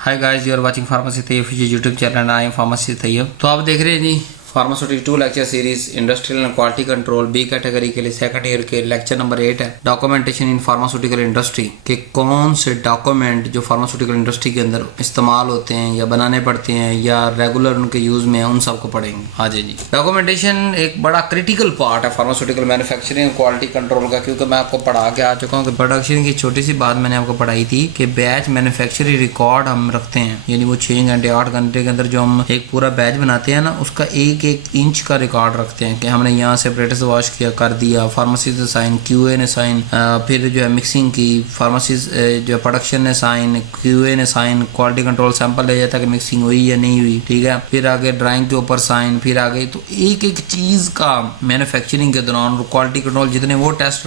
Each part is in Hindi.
Hi guys, you are watching pharmacy Tayyab YouTube channel. I am pharmacy Tayyab. तो आप देख रहे हैं जी pharmaceutical 2 lecture series industrial and quality control B category के लिए सेकंड ईयर के लेक्चर नंबर 8 है डॉक्यूमेंटेशन इन फार्मास्यूटिकल इंडस्ट्री के कौन से डॉक्यूमेंट जो फार्मास्यूटिकल इंडस्ट्री के अंदर इस्तेमाल होते हैं या बनाने पड़ते हैं या रेगुलर उनके यूज में है, उन सबको पढ़ेंगे। हाँ जी। डॉक्यूमेंटेशन एक बड़ा क्रिटिकल पार्ट है pharmaceutical manufacturing and quality control का, क्योंकि मैं आपको पढ़ा के आ चुका हूँ कि प्रोडक्शन की छोटी सी बात मैंने आपको पढ़ाई थी कि बैच मैन्युफैक्चरिंग रिकॉर्ड हम रखते हैं, यानी वो 6 घंटे 8 घंटे के अंदर जो हम एक पूरा बैच बनाते हैं ना, उसका एक इंच का रिकॉर्ड रखते हैं कि हमने यहाँ से सेपरेटर्स वॉश किया कर दिया, फार्मेसी से साइन, क्यूए ने साइन, फिर जो है मिक्सिंग की, फार्मेसी जो प्रोडक्शन ने साइन, क्यूए ने साइन, क्वालिटी कंट्रोल सैंपल ले जाता है कि मिक्सिंग हुई या नहीं हुई, ठीक है। फिर आगे ड्राइंग के ऊपर साइन, फिर आगे तो एक एक चीज का मैन्युफैक्चरिंग के दौरान क्वालिटी कंट्रोल जितने वो टेस्ट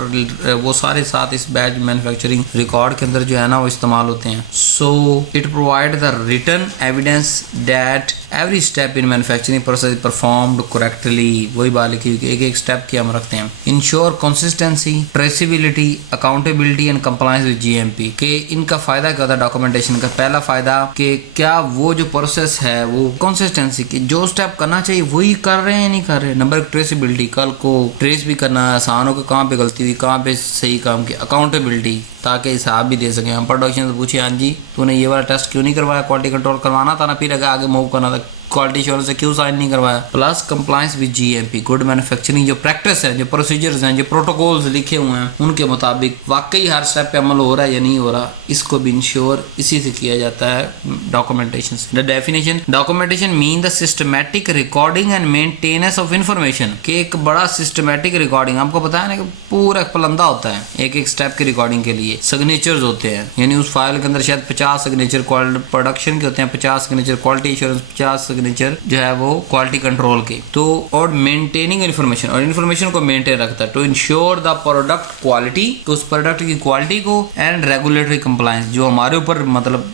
वो सारे साथ इस बैच मैन्युफैक्चरिंग रिकॉर्ड के अंदर जो है ना वो इस्तेमाल होते हैं। So it provide the written evidence that every step in manufacturing process performed correctly. वही बात लिखी हुई, एक एक स्टेप की हम रखते हैं। Ensure consistency, traceability, accountability and compliance with GMP. के इनका फायदा क्या होता है डॉक्यूमेंटेशन का? पहला फायदा कि क्या वो जो प्रोसेस है वो कंसिस्टेंसी की जो स्टेप करना चाहिए वही कर रहे हैं या नहीं कर रहे। नंबर एक ट्रेसिबिलिटी, कल को ट्रेस भी करना आसान हो कि कहाँ पे गलती हुई, कहाँ पे सही काम की। अकाउंटेबिलिटी, ताकि हिसाब भी दे सके। हम प्रोडक्शन से पूछे, हाँ जी तूने ये वाला टेस्ट क्यों नहीं करवाया, क्वालिटी कंट्रोल करवाना था ना, फिर आगे मूव करना था, क्वालिटी एश्योरेंस से क्यों साइन नहीं करवाया। Plus compliance with GMP, good manufacturing जो प्रैक्टिस है, जो प्रोसीजर्स हैं, जो प्रोटोकॉल्स लिखे हुए हैं, उनके मुताबिक वाकई हर स्टेप पे अमल हो रहा है या नहीं हो रहा, इसको भी इंश्योर इसी से किया जाता है डॉक्यूमेंटेशन से। The definition, documentation mean the systematic recording and maintenance of information. के एक बड़ा सिस्टमैटिक रिकॉर्डिंग, आपको पता है ना कि पूरा पलंदा होता है एक एक स्टेप की रिकॉर्डिंग के लिए। सिग्नेचर्स होते हैं, यानी उस फाइल के अंदर शायद 50 सिग्नेचर प्रोडक्शन के होते हैं, 50 सिग्नेचर क्वालिटी एश्योरेंस, 50 सिग्नेचर जो है वो क्वालिटी कंट्रोल के। तो और मेंटेनिंग इन्फॉर्मेशन, और इन्फॉर्मेशन को मेंटेन रखता है to ensure the product quality, तो उस प्रोडक्ट की क्वालिटी को, एंड रेगुलेटरी कंप्लायंस, जो हमारे ऊपर मतलब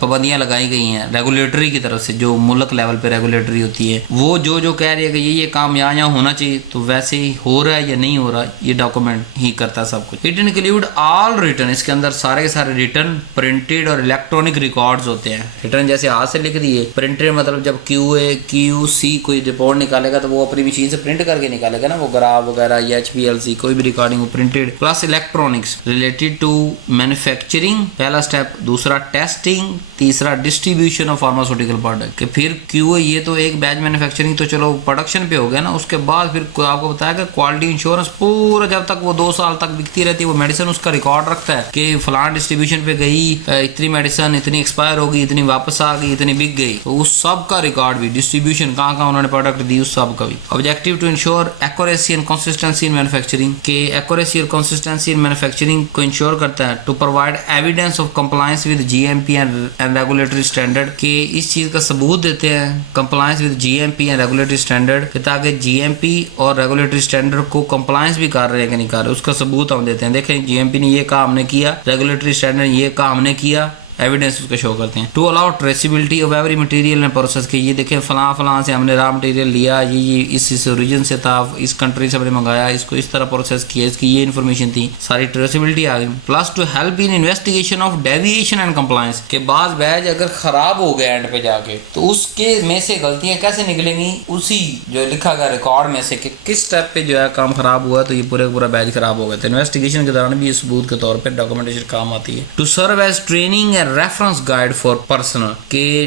पाबंदियां लगाई गई हैं रेगुलेटरी की तरफ से, जो मुल्क लेवल पे रेगुलेटरी होती है, वो जो कह रही है कि ये काम यहाँ होना चाहिए, तो वैसे ही हो रहा है या नहीं हो रहा, ये डॉक्यूमेंट ही करता है सब कुछ। इट इंक्लूड ऑल रिटर्न, इसके अंदर सारे के सारे रिटर्न, प्रिंटेड और इलेक्ट्रॉनिक रिकॉर्ड्स होते हैं। रिटर्न जैसे हाथ से लिख दिए, प्रिंटेड मतलब जब QC कोई रिपोर्ट निकालेगा तो वो अपनी मशीन से प्रिंट करके निकालेगा ना, वो ग्राफ वगैरह या HPLC कोई भी रिकॉर्डिंग वो printed. Plus electronics related to manufacturing, पहला स्टेप, दूसरा टेस्टिंग, तीसरा डिस्ट्रीब्यूशन ऑफ फार्मास्यूटिकल प्रोडक्ट। के फिर QA, ये तो एक बैच मैन्युफैक्चरिंग तो चलो प्रोडक्शन पे हो गया ना, उसके बाद फिर आपको बताया कि क्वालिटी इंश्योरेंस पूरा जब तक वो 2 साल तक बिकती रहती है वो मेडिसिन, उसका रिकॉर्ड रखता है कि फलान डिस्ट्रीब्यूशन पे गई, इतनी मेडिसिन इतनी एक्सपायर होगी, इतनी वापस आ गई, इतनी बिक गई, तो उस सब का रिकॉर्ड भी, डिस्ट्रीब्यूशन कहाँ कहाँ उन्होंने प्रोडक्ट दी उस सब का भी। Objective to ensure accuracy and consistency in manufacturing, के एक्यूरेसी और कंसिस्टेंसी इन मैन्युफैक्चरिंग को इंश्योर करता है। To provide evidence of compliance with GMP and regulatory standard, के इस चीज का सबूत देते हैं compliance with GMP and regulatory standard, ताकि जीएमपी और रेगुलेटरी स्टैंडर्ड को कंप्लायंस भी कर रहे हैं कि नहीं कर रहे, उसका सबूत हम देते हैं। देखें जीएमपी ने ये काम हमने किया, रेगुलेटरी स्टैंडर्ड ये काम हमने किया, एविडेंस उसका शो करते हैं। To allow traceability of every material and process, के ये देखें फलां से हमने रॉ मटेरियल लिया, ये इस ओरिजिन से था, इस कंट्री से हमने मंगाया, इसको इस तरह प्रोसेस किया, इसकी ये इन्फॉर्मेशन थी, सारी ट्रेसिबिलिटी आ गई। Plus two help in investigation of deviation and compliance, के बाद बैच अगर खराब हो गया एंड पे जाके तो उसके में से गलतियां कैसे निकलेंगी, उसी जो लिखा गया रिकॉर्ड में से कि किस स्टेप पे जो है काम खराब हुआ तो ये पूरा बैच खराब हो गया। तो इन्वेस्टिगेशन के दौरान भी ये सबूत के तौर पर डॉक्यूमेंटेशन काम आती है। To serve as training reference guide for personal, के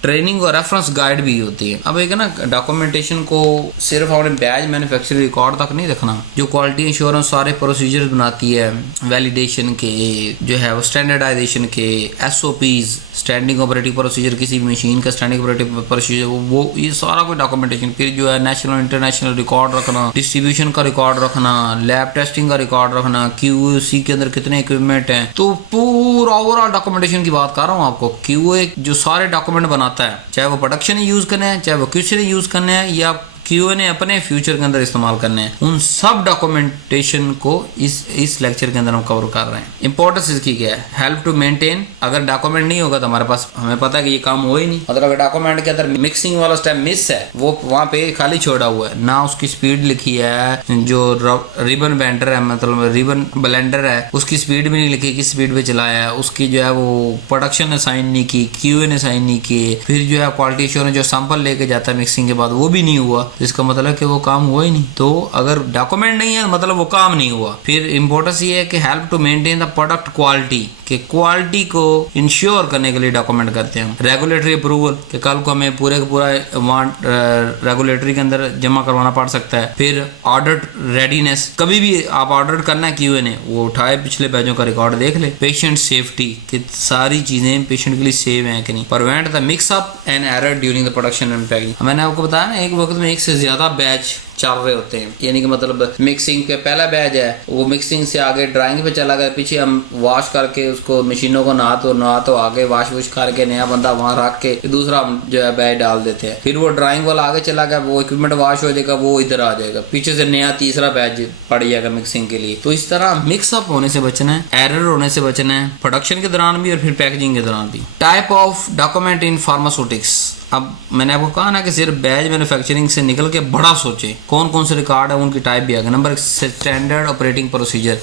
ट्रेनिंग और रेफरेंस गाइड भी होती है। अब एक है ना डॉक्यूमेंटेशन को सिर्फ हमने बैच मैन्युफैक्चरिंग रिकॉर्ड तक नहीं रखना, जो क्वालिटी इंश्योरेंस सारे प्रोसीजर्स बनाती है, वैलिडेशन के जो है वो स्टैंडर्डाइजेशन के, SOPs स्टैंडिंग ऑपरेटिंग प्रोसीजर, किसी भी मशीन का स्टैंडिंग ऑपरेटिंग प्रोसीजर, वो ये सारा कोई डॉक्यूमेंटेशन। फिर जो है नेशनल इंटरनेशनल रिकॉर्ड रखना, डिस्ट्रीब्यूशन का रिकॉर्ड रखना, लैब टेस्टिंग का रिकॉर्ड रखना, QC के अंदर कितने इक्विपमेंट हैं, तो पूरा ओवरऑल डॉक्यूमेंटेशन की बात कर रहा हूँ आपको। QA जो सारे डॉक्यूमेंट बनाता है, चाहे वो प्रोडक्शन यूज करने हैं, चाहे वो QC यूज करने हैं, या क्यूएनए अपने फ्यूचर के अंदर इस्तेमाल करने हैं, उन सब डॉक्यूमेंटेशन को इस लेक्चर के अंदर हम कवर कर रहे हैं। इंपॉर्टेंस इसकी क्या है? Help to maintain. अगर डॉक्यूमेंट नहीं होगा तो हमारे पास, हमें पता है कि ये काम हो ही नहीं। मतलब अगर डॉक्यूमेंट के अंदर मिक्सिंग वाला स्टेप मिस है, वो वहां पे खाली छोड़ा हुआ है, ना उसकी स्पीड लिखी है, जो रिबन बेंडर है, मतलब रिबन ब्लेंडर है, उसकी स्पीड भी नहीं लिखी, किस स्पीड पे चलाया है, उसकी जो है वो प्रोडक्शन ने साइन नहीं की, क्यूए ने साइन नहीं किए, फिर जो है क्वालिटी एश्योरेंस जो सैंपल लेके जाता है मिक्सिंग के बाद वो भी नहीं हुआ, इसका मतलब कि वो काम हुआ ही नहीं। तो अगर डॉक्यूमेंट नहीं है मतलब वो काम नहीं हुआ। फिर इंपॉर्टेंस ये है कि help to maintain the product quality, कि क्वालिटी को इंश्योर करने के लिए डॉक्यूमेंट करते हैं। रेगुलेटरी अप्रूवल, कि कल को हमें पूरे का पूरा रेगुलेटरी के अंदर जमा करवाना पड़ सकता है। फिर ऑडिट रेडीनेस, कभी भी आप ऑडिट करना है क्यूएनए, वो उठाए पिछले बैचों का रिकॉर्ड देख ले। पेशेंट सेफ्टी, कि सारी चीजें पेशेंट के लिए सेफ हैं कि नहीं। Prevent the mix up and error during the production and packing. मैंने आपको बताया ना, एक वक्त में एक से ज्यादा बैच चल रहे होते हैं, यानी कि मतलब मिक्सिंग के पहला बैच है, वो मिक्सिंग से आगे ड्राइंग पे चला गया, पीछे हम वॉश करके उसको मशीनों को नहा तो आगे वॉश वॉश करके नया बंदा वहां रख के दूसरा जो है बैच डाल देते हैं। फिर वो ड्राइंग वाला आगे चला गया, वो इक्विपमेंट वॉश हो जाएगा, वो इधर आ जाएगा, पीछे से नया तीसरा बैच पड़ जाएगा मिक्सिंग के लिए। तो इस तरह मिक्सअप होने से बचना है, एरर होने से बचना है, प्रोडक्शन के दौरान भी और फिर पैकेजिंग के दौरान भी। Type of document in pharmaceutics. अब मैंने आपको कहा ना कि सिर्फ बैच मैन्युफैक्चरिंग से निकल के बड़ा सोचे, कौन कौन से रिकॉर्ड है उनकी टाइप भी आ गया। नंबर 1, स्टैंडर्ड ऑपरेटिंग प्रोसीजर,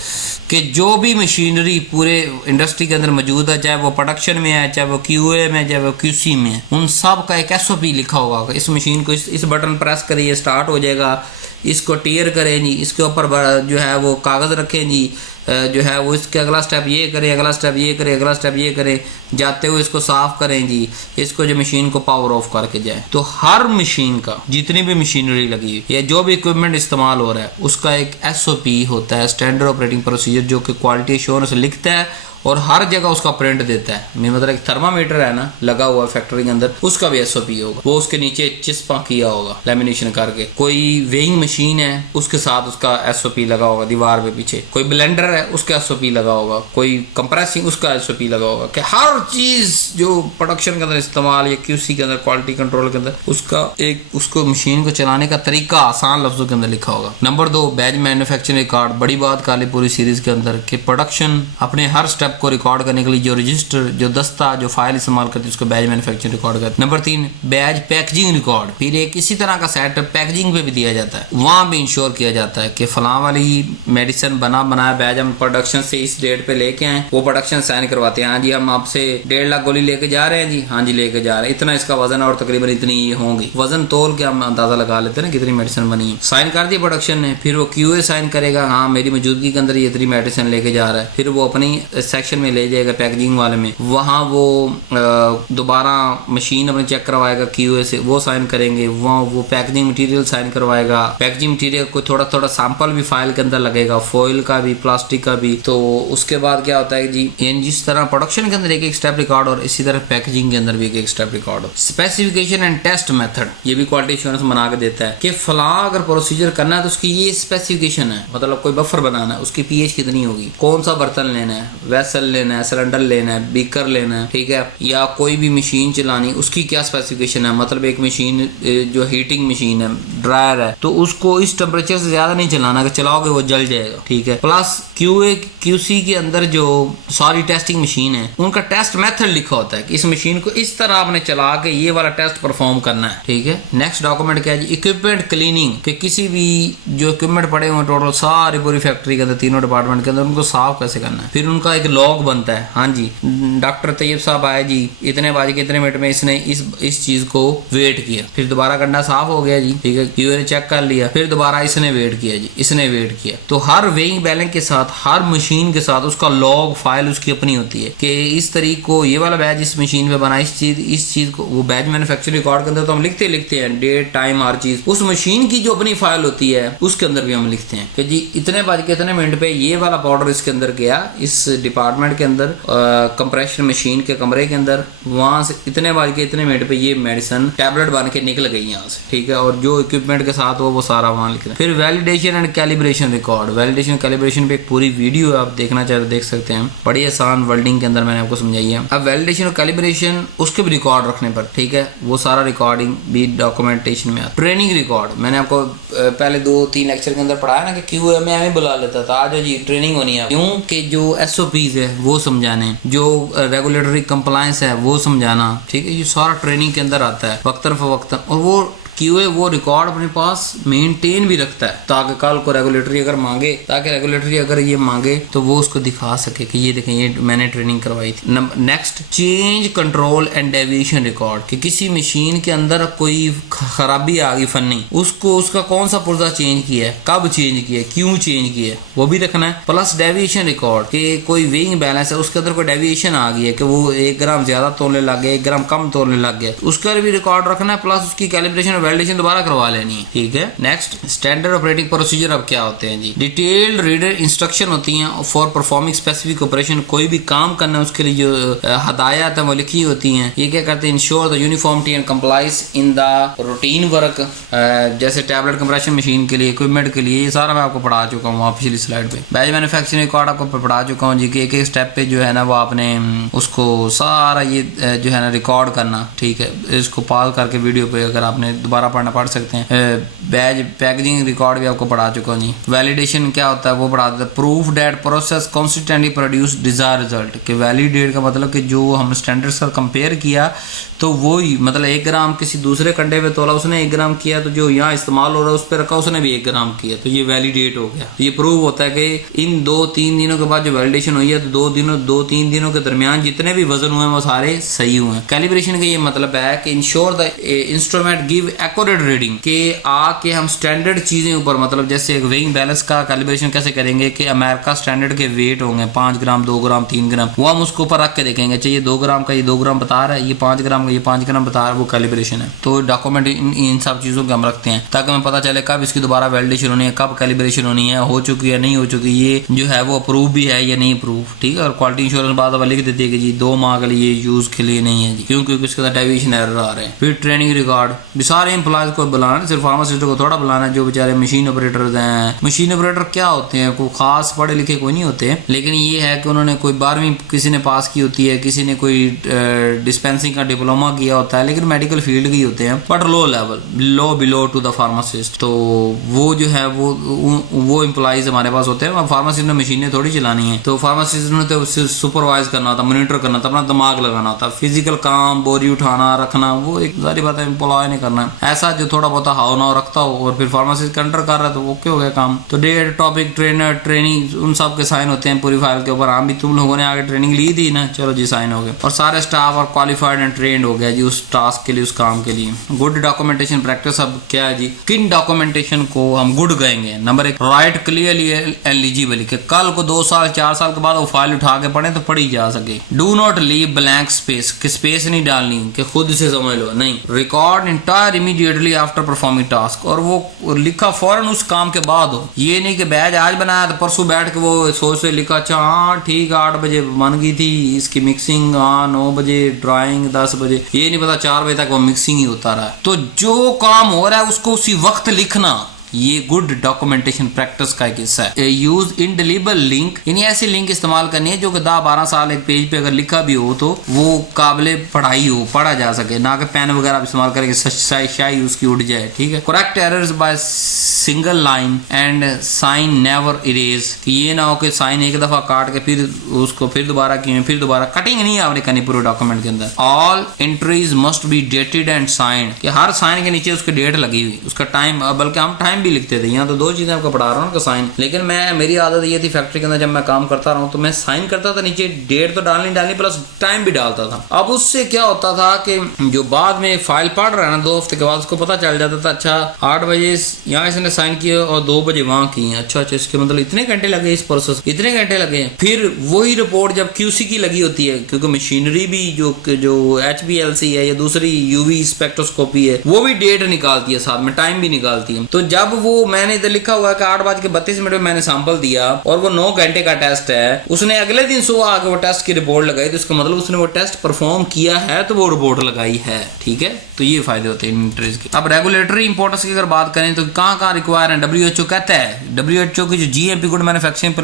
कि जो भी मशीनरी पूरे इंडस्ट्री के अंदर मौजूद है, चाहे वो प्रोडक्शन में है, चाहे वो क्यूए में, चाहे वो क्यूसी में है, उन सब का एक एसओपी लिखा होगा। इस मशीन को इस बटन प्रेस करिए, स्टार्ट हो जाएगा, इसको टीयर करें जी, इसके ऊपर जो है वो कागज़ रखें जी, जो है वो इसके अगला स्टेप ये करें, अगला स्टेप ये करें, अगला स्टेप ये करें, जाते हुए इसको साफ करें जी, इसको जो मशीन को पावर ऑफ करके जाए। तो हर मशीन का, जितनी भी मशीनरी लगी हुई या जो भी इक्विपमेंट इस्तेमाल हो रहा है, उसका एक एसओपी होता है, स्टैंडर्ड ऑपरेटिंग प्रोसीजर, जो कि क्वालिटी एश्योरेंस लिखता है और हर जगह उसका प्रिंट देता है। मतलब एक थर्मामीटर है ना लगा हुआ फैक्ट्री के अंदर, उसका भी एसओपी होगा, वो उसके नीचे चिस्पा किया होगा लेमिनेशन करके। कोई वेइंग मशीन है, उसके साथ उसका एसओपी लगा होगा दीवार पे पीछे। कोई ब्लेंडर है, उसका एसओपी लगा होगा। कोई कंप्रेसिंग, उसका एसओपी लगा होगा। कि हर चीज जो प्रोडक्शन के अंदर इस्तेमाल या क्यूसी के अंदर, क्वालिटी कंट्रोल के अंदर, उसका एक उसको मशीन को चलाने का तरीका आसान लफ्जों के अंदर लिखा होगा। Number 2, batch manufacturing record. बड़ी बात काली पूरी सीरीज के अंदर कि प्रोडक्शन अपने हर स्टेप को रिकॉर्ड करने के लिए जो रजिस्टर, जो दस्ता, जो फाइल इस्तेमाल करते हैं, उसको बैच मैन्युफैक्चरिंग रिकॉर्ड करते हैं। Number 3, batch packaging record. फिर एक इसी तरह का सेट पैकेजिंग पे भी दिया जाता है, वहां भी इंश्योर किया जाता है कि फलां वाली मेडिसिन बनाया बैच हम प्रोडक्शन से इस डेट पे लेके आए, वो प्रोडक्शन साइन करवाते हैं। हाँ जी, हम आपसे 1.5 लाख गोली लेके जा रहे हैं जी, हाँ जी लेके जा रहे हैं, इतना इसका वजन और तकरीबन इतनी ये होंगी। वजन तोल के हम अंदाजा लगा लेते हैं ना कितनी मेडिसिन बनी है। साइन कर दिया प्रोडक्शन ने, फिर वो क्यूए साइन करेगा, हाँ मेरी मौजूदगी के अंदर ये इतनी मेडिसिन लेके जा रहा है। फिर वो अपनी सेक्शन में ले जाएगा पैकेजिंग वाले में, वहाँ वो दोबारा मशीन अपने चेक करवाएगा क्यूए से, वो साइन करेंगे। वहाँ वो पैकेजिंग मटेरियल साइन करवाएगा। पैकेजिंग मटेरियल को थोड़ा थोड़ा सैंपल भी फाइल के अंदर लगेगा, फॉइल का भी, प्लास्टिक का भी। तो उसके बाद क्या होता है जी, जिस तरह प्रोडक्शन के अंदर एक एक स्टेप रिकॉर्ड और इसी तरह पैकेजिंग के अंदर भी एक एक स्टेप रिकॉर्ड हो। स्पेसिफिकेशन एंड टेस्ट मेथड, ये भी क्वालिटी एश्योरेंस बना के देता है कि फला अगर प्रोसीजर करना है तो उसकी ये स्पेसिफिकेशन है। मतलब कोई बफर बनाना है, उसकी पीएच कितनी होगी, कौन सा बर्तन लेना है, वेसल लेना है, सिलेंडर लेना है, बीकर लेना है, ठीक है, या कोई भी मशीन चलानी, उसकी क्या स्पेसिफिकेशन है। मतलब एक मशीन जो हीटिंग मशीन है, ड्रायर है, तो उसको इस टेम्परेचर से ज्यादा नहीं चलाना, कि चलाओगे वो जल जाएगा, ठीक है। प्लस क्यूए क्यूसी के अंदर जो सारी टेस्टिंग मशीन है, उनका टेस्ट मेथड लिखा होता है कि इस मशीन को इस तरह आपने चला के ये वाला टेस्ट परफॉर्म करना है, ठीक है। नेक्स्ट डॉक्यूमेंट क्या है जी, इक्विपमेंट क्लीनिंग, कि किसी भी जो इक्विपमेंट पड़े हुए टोटल सारी पूरी फैक्ट्री के अंदर, तीनों डिपार्टमेंट के अंदर, उनको साफ कैसे करना है। फिर उनका एक लॉग बनता है, हाँ जी डॉक्टर तैयब साहब आए जी, इतने बजे के इतने मिनट में इसने इस चीज को वेट किया, फिर दोबारा गड्ढा साफ हो गया जी, ठीक है, क्यूए ने चेक कर लिया, फिर दोबारा इसने वेट किया जी, इसने वेट किया। तो हर वेइंग बैलेंस के साथ, हर मशीन के साथ उसका लॉग फाइल उसकी अपनी होती है कि इस तरीक को ये वाला बैच इस मशीन पे बना, इस चीज को, वो बैच मैन्युफैक्चरिंग रिकॉर्ड के अंदर तो हम लिखते हैं डेट, टाइम, हर चीज। उस मशीन की जो अपनी फाइल होती है उसके अंदर भी हम लिखते हैं कि जी इतने बज के इतने मिनट पे ये वाला पाउडर इसके अंदर गया, इस डिपार्टमेंट के अंदर कंप्रेशन कंप्रेशन मशीन के कमरे के अंदर, वहां से इतने बार के इतने मिनट पे ये मेडिसिन टैबलेट बन के निकल गई यहाँ से, ठीक है, और जो इक्विपमेंट के साथ वो सारा वहां लिख रहे हैं। फिर validation and calibration record, validation calibration पे एक पूरी वीडियो आप देखना चाहे तो देख सकते हैं, बड़ी आसान वर्डिंग के अंदर मैंने आपको समझाई है। अब वैलिडेशन और कैलिब्रेशन उसके भी रिकॉर्ड रखने पर, ठीक है, वो सारा रिकॉर्डिंग भी डॉक्यूमेंटेशन में आता। ट्रेनिंग रिकॉर्ड मैंने आपको पहले 2-3 लेक्चर के अंदर पढ़ाया ना कि क्यों मैं हमें बुला लेता था, आज जी ट्रेनिंग होनी है, क्यों कि जो SOPs है वो समझाने, जो रेगुलेटरी कंप्लायंस है वो समझाना, ठीक है, ये सारा ट्रेनिंग के अंदर आता है वक्तन फवक्तन। और वो QA वो रिकॉर्ड अपने पास मेंटेन भी रखता है ताकि कल को रेगुलेटरी अगर मांगे, ताकि रेगुलेटरी अगर ये मांगे तो वो उसको दिखा सके कि ये देखें ये मैंने ट्रेनिंग करवाई थी। Next, change control and deviation record, कि किसी मशीन के अंदर कोई खराबी आ गई फनी, उसको उसका कौन सा पुर्जा चेंज किया है, कब चेंज किया है, क्यों चेंज किया है, वो भी रखना है। प्लस डेविएशन रिकॉर्ड, कि कोई वेइंग बैलेंस है उसके अंदर कोई डेविएशन आ गई है कि वो 1 ग्राम ज्यादा तोलने लग गया, 1 ग्राम कम तोलने लग गया, उसका भी रिकॉर्ड रखना है। प्लस उसकी कैलिब्रेशन वैलिडेशन दोबारा करवा लेनी है, ठीक है। नेक्स्ट, स्टैंडर्ड ऑपरेटिंग प्रोसीजर अब क्या होते हैं जी। डिटेल्ड रीडर इंस्ट्रक्शन होती हैं फॉर परफॉर्मिंग स्पेसिफिक ऑपरेशन, कोई भी काम करना है उसके लिए जो हदायत है वो लिखी होती हैं। ये क्या करते हैं, ensure the uniformity and compliance in the routine work, जैसे टैबलेट कंप्रेशन मशीन के लिए, इक्विपमेंट के लिए, ये सारा मैं आपको पढ़ा चुका हूँ पिछली स्लाइड पे। बैच मैन्युफैक्चरिंग रिकॉर्ड आपको पढ़ा चुका हूँ जी कि एक स्टेप पे जो है ना वो आपने उसको सारा ये जो है ना रिकॉर्ड करना, ठीक है, इसको पॉज करके वीडियो पे अगर आपने दोबारा पढ़ सकते हैं। बैच पैकेजिंग रिकॉर्ड भी आपको पढ़ा चुका हूँ। वैलिडेशन क्या होता है वो पढ़ा देता है। Proof that process consistently produce desired result, कि वैलिडेट का मतलब कि जो हम स्टैंडर्ड से कंपेयर किया तो वो ही मतलब 1 ग्राम किसी दूसरे कंडे पे तोला, उसने 1 ग्राम किया, तो जो यहाँ इस्तेमाल हो रहा है उस पर रखा उसने भी 1 ग्राम किया, तो ये वैलिडेट हो गया। ये प्रूव होता है कि इन 2-3 दिनों के बाद जो वैलिडेशन हुई है तो 2-3 दिनों के दरमियान जितने भी वजन हुए वो सारे सही हुए हैं। कैलिब्रेशन का ये मतलब है कि ensure the instrument give accurate reading, के आके हम स्टैंडर्ड चीजें ऊपर, मतलब जैसे एक वेइंग बैलेंस का कैलिब्रेशन कैसे करेंगे कि अमेरिका स्टैंडर्ड के वेट होंगे 5 ग्राम 2 ग्राम 3 ग्राम, वो हम उसको ऊपर रख के देखेंगे, चाहिए 2 ग्राम का ये 2 ग्राम बता रहा है, ये 5 ग्राम का ये 5 ग्राम बता रहा है, वो कैलिब्रेशन है। तो डॉक्यूमेंट इन सब चीजों को हम रखते हैं ताकि हमें पता चले कब इसकी दोबारा वैलिडेशन होनी है, कब कैलिब्रेशन होनी है, हो चुकी है नहीं हो चुकी, ये जो है वो अप्रूव भी है या नहीं अप्रूव, ठीक है। और क्वालिटी इंश्योरेंस बाद लिख देती है कि जी 2 माह के लिए यूज के लिए नहीं है जी, क्योंकि इसके अंदर डेविएशन एरर आ रहे हैं। फिर ट्रेनिंग रिकॉर्ड, सारे एम्प्लॉयज को बुलाना, सिर्फ फार्मासिस्ट को थोड़ा बुलाना है, जो बेचारे मशीन ऑपरेटर्स हैं। मशीन ऑपरेटर क्या होते हैं, कोई खास पढ़े लिखे कोई नहीं होते, लेकिन ये है कि उन्होंने कोई 12वीं किसी ने पास की होती है, किसी ने कोई डिस्पेंसिंग का डिप्लोमा किया होता है, लेकिन मेडिकल फील्ड की होते हैं, but low level, low below to the pharmacist. तो वो जो है वो एम्प्लॉयज हमारे पास होते हैं। फार्मासिस्ट ने मशीनें थोड़ी चलानी है, तो फार्मासिस्ट ने तो सुपरवाइज करना होता, मॉनिटर करना होता, अपना दिमाग लगाना होता, फिजिकल काम, बोरी उठाना रखना, वो एक सारी बात है एम्प्लॉय ने करना है। ऐसा जो थोड़ा बहुत हाव ना रखता हो और फिर फार्मासिस्ट का अंडर कर रहा है तो ओके हो गया काम। तो डेट, टॉपिक, ट्रेनर, ट्रेनिंग, उन सब के साइन होते हैं पूरी फाइल के ऊपर। हाँ भी तुम लोगों ने आगे ट्रेनिंग ली थी ना, चलो जी साइन हो गए, और सारे स्टाफ और क्वालिफाइड एंड ट्रेंड हो गया जी उस टास्क के लिए, उस काम के लिए। गुड डॉक्यूमेंटेशन प्रैक्टिस अब क्या है जी, किन डॉक्यूमेंटेशन को हम गुड कहेंगे। नंबर 1, राइट क्लियरली एलिजिबल, कि कल को 2 साल 4 साल के बाद वो फाइल उठा के पढ़े तो पढ़ी जा सके। Do not leave blank space, कि स्पेस नहीं डालनी कि खुद से समझ लो, नहीं। Record entire immediately after performing task, और वो लिखा फौरन उस काम के बाद हो, ये नहीं कि बैच आज बनाया तो परसों बैठ के वो सोच से लिखा, अच्छा हाँ ठीक 8 बजे बन गई थी इसकी मिक्सिंग, हाँ 9 बजे ड्राइंग, 10 बजे, ये नहीं पता 4 बजे तक वो मिक्सिंग ही होता रहा। तो जो काम हो रहा है उसको उसी वक्त लिखना, ये गुड डॉक्यूमेंटेशन प्रैक्टिस का एक हिस्सा है। यूज इनडिलीबल लिंक, यानी ऐसे लिंक इस्तेमाल करनी है जो कि 10-12 साल एक पेज पे अगर लिखा भी हो तो वो काबिले पढ़ाई हो, पढ़ा जा सके, ना कि पेन वगैरह इस्तेमाल करके शाई उसकी उड़ जाए, ठीक है। Correct errors by single line and sign never erase, कि ये ना हो कि साइन एक दफा काट के फिर उसको फिर दोबारा किए, फिर दोबारा कटिंग नहीं आपने करनी पूरे डॉक्यूमेंट के अंदर। All entries must be dated and signed, कि हर साइन के नीचे उसकी डेट लगी हुई, उसका टाइम, बल्कि हम टाइम भी लिखते थे। यहाँ तो 2 चीजें आपको पढ़ा रहा हूँ साइन, लेकिन मेरी आदत ये थी फैक्ट्री के अंदर जब मैं काम करता रहा हूँ तो मैं साइन करता था, नीचे डेट तो डालनी प्लस टाइम भी डालता था। अब उससे क्या होता था कि जो बाद में फाइल पढ़ रहा है ना 2 हफ्ते के बाद, उसको पता चल जाता था, अच्छा 8 बजे यहाँ इसने साइन किया और 2 बजे वहां किए, अच्छा इसके मतलब इतने घंटे लगे, इस प्रोसेस इतने घंटे लगे। फिर वही रिपोर्ट जब QC की लगी होती है, क्योंकि मशीनरी भी जो HPLC है या दूसरी UV स्पेक्ट्रोस्कोपी है वो भी डेट निकालती है, साथ में टाइम भी निकालती है। तो जब जब वो मैंने इधर लिखा हुआ है कि 8:32 में मैंने सैंपल दिया और वो 9 घंटे का टेस्ट है, उसने अगले दिन सुबह आके वो टेस्ट की रिपोर्ट लगाई, तो इसका मतलब उसने वो टेस्ट परफॉर्म किया है तो वो रिपोर्ट लगाई है। ठीक है, तो ये फायदे होते हैं इंटरेस्ट के। अब रेगुलेटरी इंपॉर्टेंस की अगर बात करें तो कहाँ रिक्वायर है, WHO कहता है, WHO की जो GMP गुड मैन्युफैक्चरिंग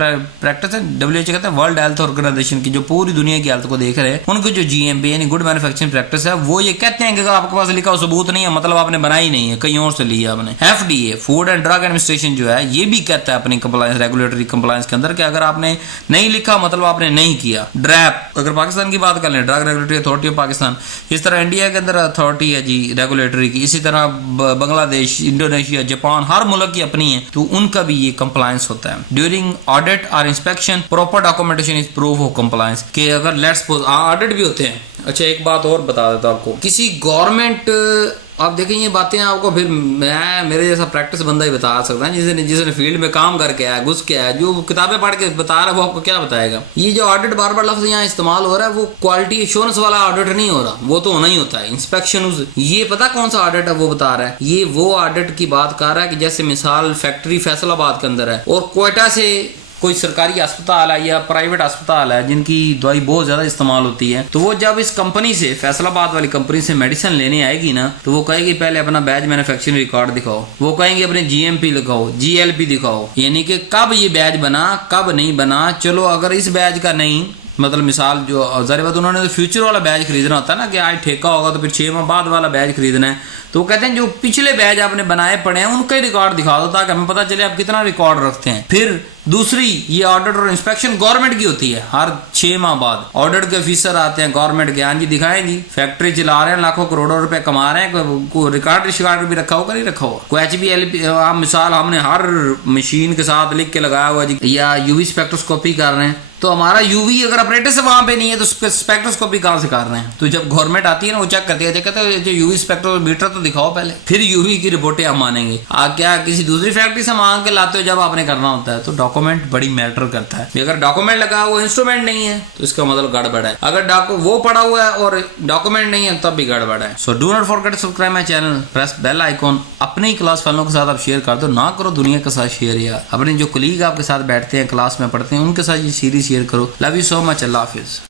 प्रैक्टिस है, WHO कहता है वर्ल्ड हेल्थ ऑर्गेनाइजेशन की जो पूरी दुनिया की हेल्थ को देख रहे हैं, उनकी जो GMP यानी गुड मैन्युफैक्चरिंग प्रैक्टिस है, वो ये कहते हैं कि अगर आपके पास लिखा हो सबूत नहीं है मतलब आपने बनाई नहीं है, कहीं और से लिया आपने। FDA food and drug administration जो है ये भी कहता है अपनी कंप्लायंस रेगुलेटरी कंप्लायंस के अंदर कि अगर आपने नहीं लिखा मतलब आपने नहीं किया। ड्रैप अगर पाकिस्तान की बात कर लें, drug regulatory authority of Pakistan, इस तरह इंडिया के अंदर अथॉरिटी है जी रेगुलेटरी की, इसी तरह बांग्लादेश, इंडोनेशिया, जापान, हर मुल्क की अपनी है, तो उनका भी ये कंप्लायंस होता है। ड्यूरिंग ऑडिट और inspection proper documentation is proof of compliance के अगर लेट्स सपोज ऑडिट भी होते हैं। अच्छा एक बात और बता देता हूं आपको, किसी गवर्नमेंट, आप देखें ये बातें आपको फिर मैं मेरे जैसा प्रैक्टिस बंदा ही बता सकता है, जिसने फील्ड में काम करके आया, घुस के आया, जो किताबें पढ़ के बता रहा है वो आपको क्या बताएगा। ये जो ऑडिट बार बार लफ्ज यहाँ इस्तेमाल हो रहा है वो क्वालिटी एश्योरेंस वाला ऑडिट नहीं हो रहा, वो तो होना ही होता है इंस्पेक्शन। ये पता कौन सा ऑडिट है वो बता रहा है, ये वो ऑडिट की बात कर रहा है कि जैसे मिसाल फैक्ट्री फैसलाबाद के अंदर है और क्वेटा से कोई सरकारी अस्पताल है या प्राइवेट अस्पताल है जिनकी दवाई बहुत ज्यादा इस्तेमाल होती है, तो वो जब इस कंपनी से फैसलाबाद वाली कंपनी से मेडिसिन लेने आएगी ना, तो वो कहेगी पहले अपना बैच मैन्युफैक्चरिंग रिकॉर्ड दिखाओ, वो कहेंगे अपने GMP दिखाओ, GLP दिखाओ, यानी कि कब ये बैच बना कब नहीं बना। चलो अगर इस बैच का नहीं मतलब मिसाल जो जारी बात उन्होंने तो फ्यूचर वाला बैच खरीदना होता है ना कि आज ठेका होगा तो फिर 6 माह बाद वाला बैच खरीदना है, तो वो कहते हैं जो पिछले बैच आपने बनाए पड़े हैं उनका ही रिकॉर्ड दिखा दो ताकि हमें पता चले आप कितना रिकॉर्ड रखते हैं। फिर दूसरी ये ऑडिट और इंस्पेक्शन गवर्नमेंट की होती है, हर 6 माह बाद ऑडिट के ऑफिसर आते हैं गवर्नमेंट के, हाँ जी दिखाएं जी फैक्ट्री चला रहे हैं, लाखों करोड़ों रुपए कमा रहे हैं, कोई रिकॉर्ड भी रखा होगा नहीं रखा होगा, कोई HPLP मिसाल हमने हर मशीन के साथ लिख के लगाया हुआ जी, या UV स्पेक्ट्रोस्कोपी कर रहे हैं, तो हमारा UV अगर अपरेटस वहां पे नहीं है तो स्पेक्ट्रोस्कोपी कहां से कर रहे हैं। तो जब गवर्नमेंट आती है ना वो चेक करती है, कहते हैं UV स्पेक्ट्रोमीटर तो दिखाओ पहले, फिर UV की रिपोर्टें हम मानेंगे। क्या किसी दूसरी फैक्ट्री से मांग के लाते हो जब आपने करना होता है, तो डॉक्यूमेंट बड़ी मैटर करता है। अगर डॉक्यूमेंट लगा हुआ इंस्ट्रूमेंट नहीं है तो इसका मतलब गड़बड़ है, अगर वो पड़ा हुआ है और डॉक्यूमेंट नहीं है तब भी गड़बड़ है। So do not forget to subscribe my channel, press bell icon, अपने ही क्लास वालों के साथ आप शेयर कर दो, ना करो दुनिया के साथ शेयर, यार अपने जो कलीग आपके साथ बैठते हैं क्लास में पढ़ते हैं उनके साथ ये सीरीज शेयर करो। Love you so much, Allah Hafiz.